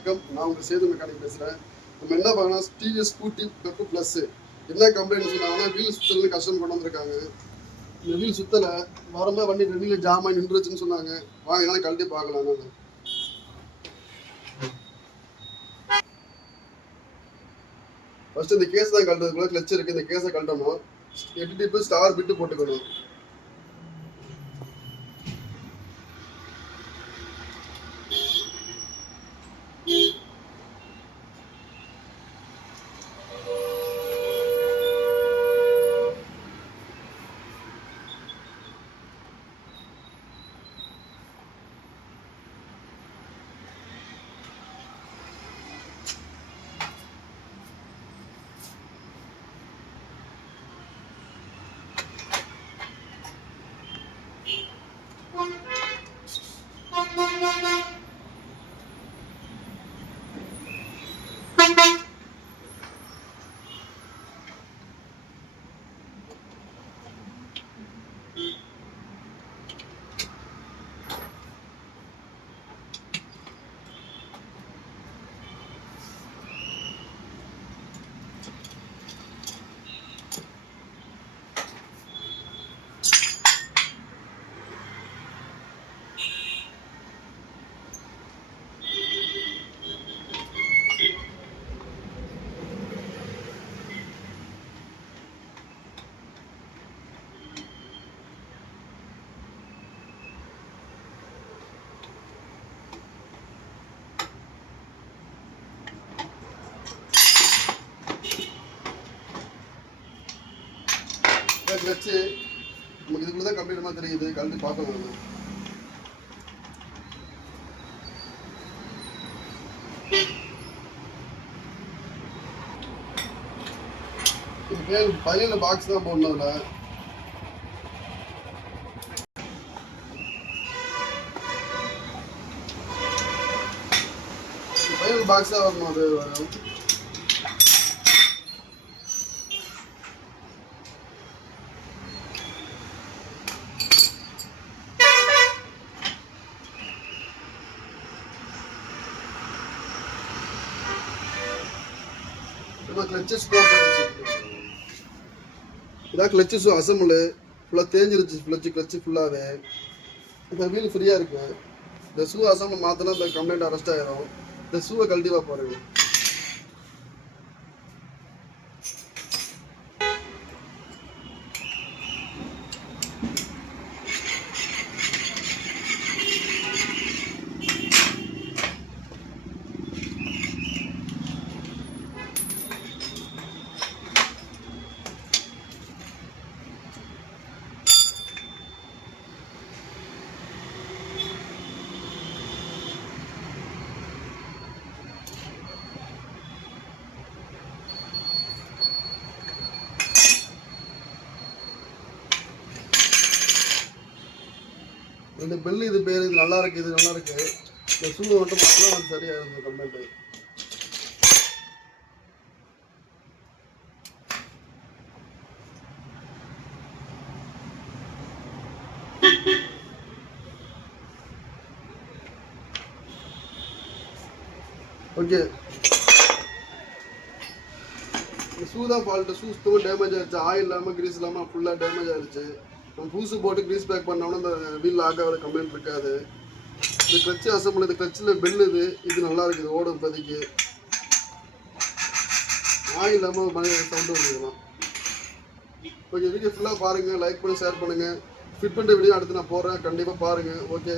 வணக்கம். நான் உங்கள் சேது மெக்கானிக் பேசுகிறேன் நம்ம என்ன பார்க்கணும் டிவிஎஸ் ஸ்கூட்டி பெப்பு ப்ளஸ் என்ன கம்ப்ளைண்ட் சொன்னாங்கன்னா வீல் சுத்தல் கஷ்டம் கொண்டு வந்திருக்காங்க. இந்த வீல் சுத்தலை வரும்போது வண்டி ரெண்டில் ஜாம் ஆகி நின்றுச்சுன்னு சொன்னாங்க. வாங்க என்னால் கழட்டி பார்க்கலாம். நான் ஃபர்ஸ்ட் இந்த கேஸ் தான் கழட்டுறதுக்குள்ள கிளச் இருக்கு. இந்த கேஸை கழட்டணும். எட்டு டிப்பு ஸ்டார் பிட்டு போட்டுக்கணும். கிளச்சு நமக்கு இதுக்குள்ள தான் கம்ப்ளீட்டமாக தெரியுது கழட்டி பார்க்கணும் நம்ம இது பேர் பாக்ஸ் தான் போடணும் அதில். பையனில் பாக்ஸ் தான் வரணும் அது. வரும் இப்போ கிளச்சஸ் இதான் கிளச்சஸ் அசம்பிள். ஃபுல்லாக தேஞ்சிருச்சு. கிளச்சு கிளச்சு ஃபுல்லாகவே இப்போ வீல் ஃப்ரீயாக இருக்கு. இந்த ஷூ அசம்பிள் மாற்றினா இந்த கம்ப்ளைண்ட் அரெஸ்ட் ஆகிடும் இந்த ஷூவை கழட்டி வா இந்த பெல் இது பேர் இது நல்லா இருக்கு இது நல்லா இருக்கு. இந்த ஷூவை மட்டும் மட்டும் அது சரியாக இருந்தது கம்ப்ளைண்ட் ஓகே ஷூ தான் ஃபால்ட்டு ஷூ ஸ்டோ டேமேஜ் ஆயிடுச்சு ஆயில் இல்லாமல் கிரீஸ் இல்லாமல் ஃபுல்லாக டேமேஜ் ஆயிடுச்சு நம்ம புதுசு போட்டு கிரீஸ் பேக் பண்ணோம்னா இந்த வீல் ஆகாத கம்ப்ளைண்ட் இருக்காது. இந்த கிளச்சு அசம்பிள் இந்த கிளச்சில் பெல் இது இது நல்லா இருக்குது ஓடும் இப்போதைக்கு. ஆய் இல்லாமல் மணி சவுண்டு வந்துக்கலாம் கொஞ்சம் வீடியோ ஃபுல்லாக பாருங்கள் லைக் பண்ணி ஷேர் பண்ணுங்கள் ஃபிட் பண்ணுற வீடியோ அடுத்து நான் போடுறேன். கண்டிப்பாக பாருங்கள் ஓகே